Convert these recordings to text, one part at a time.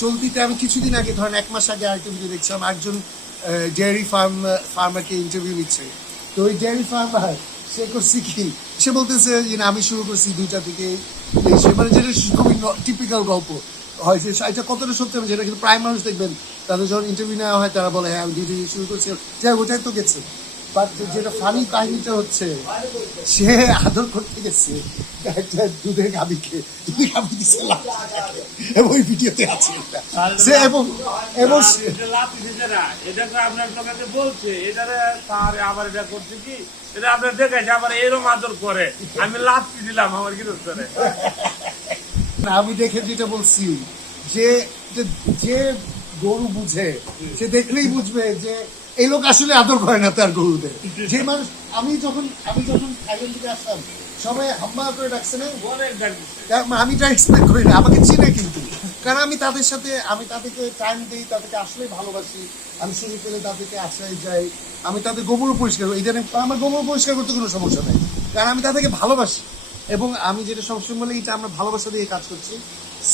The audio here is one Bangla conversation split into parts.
চলতিতে আমি কিছুদিন আগে, ধরেন 1 মাস আগে আরেকটা ভিডিও দেখছিলাম, একজন ডেয়ারি ফার্মারকে ইন্টারভিউ নিচ্ছে। তো ওই ডেয়ারি ফার্মার সে করছে কি, সে বলতেছে যে না, আমি শুরু করছি 2টা থেকে, সে মানে যেটা খুবই টিপিক্যাল গল্প হয়, যে এটা কতটা সত্যি হবে, যেটা কিন্তু প্রায় মানুষ দেখবেন তাদের যখন ইন্টারভিউ নেওয়া হয় তারা বলে হ্যাঁ আমি 2 থেকে শুরু করছি, যাই ওটাই তো গেছে। বাট যেটা ফানি কাহিনীটা হচ্ছে, সে আদর করতে গেছে একটা দুধের গাভীকে, দুধের গাভী দিচ্ছে লাথি তাকে। এবং ওই ভিডিওতে আছে এটা। সে এবং এবং এটা লাভ দিতে না, এটা তো আপনার কাছে বলছে, এটারে তার আবার এটা করছে কি, এটা আপনার দেখাইছে আবার এরকম আদর করে, আমি লাথি দিলাম আমার কি দোষ করে। না, আমি দেখে যেটা বলছি, যে যে গরু বুঝে সে দেখলেই বুঝবে যে এই লোক আসলে আদর করে না তার গরুদের। যে মানুষ, আমি যখন থাইল্যান্ড থেকে আসলাম সবাই হাম্বা করে ডাকছে না, অনেক ডাকছে। আমি এটা এক্সপেক্ট করি না, আমাকে চিনে কিন্তু, কারণ আমি তাদের সাথে, আমি তাদেরকে টাইম দিই, তাদেরকে আসলে ভালোবাসি, আমি সুযোগ পেলে তাদেরকে আশ্রয় যাই, আমি তাদের গোবরও পরিষ্কার করি, ইদানিং আমার গোবর পরিষ্কার করতে কোনো সমস্যা নেই, কারণ আমি তাদেরকে ভালোবাসি। এবং আমি যেটা সবসময় বলি, এটা আমরা ভালোবাসা দিয়ে কাজ করছি।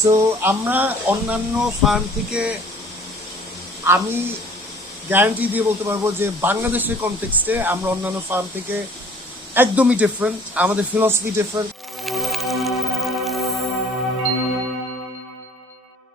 সো আমরা অন্যান্য ফার্ম থেকে, আমি গ্যারান্টি দিয়ে বলতে পারবো যে বাংলাদেশের কনটেক্সটে আমরা অন্যান্য ফার্ম থেকে একদমই ডিফারেন্ট, আমাদের ফিলসফি ডিফারেন্ট,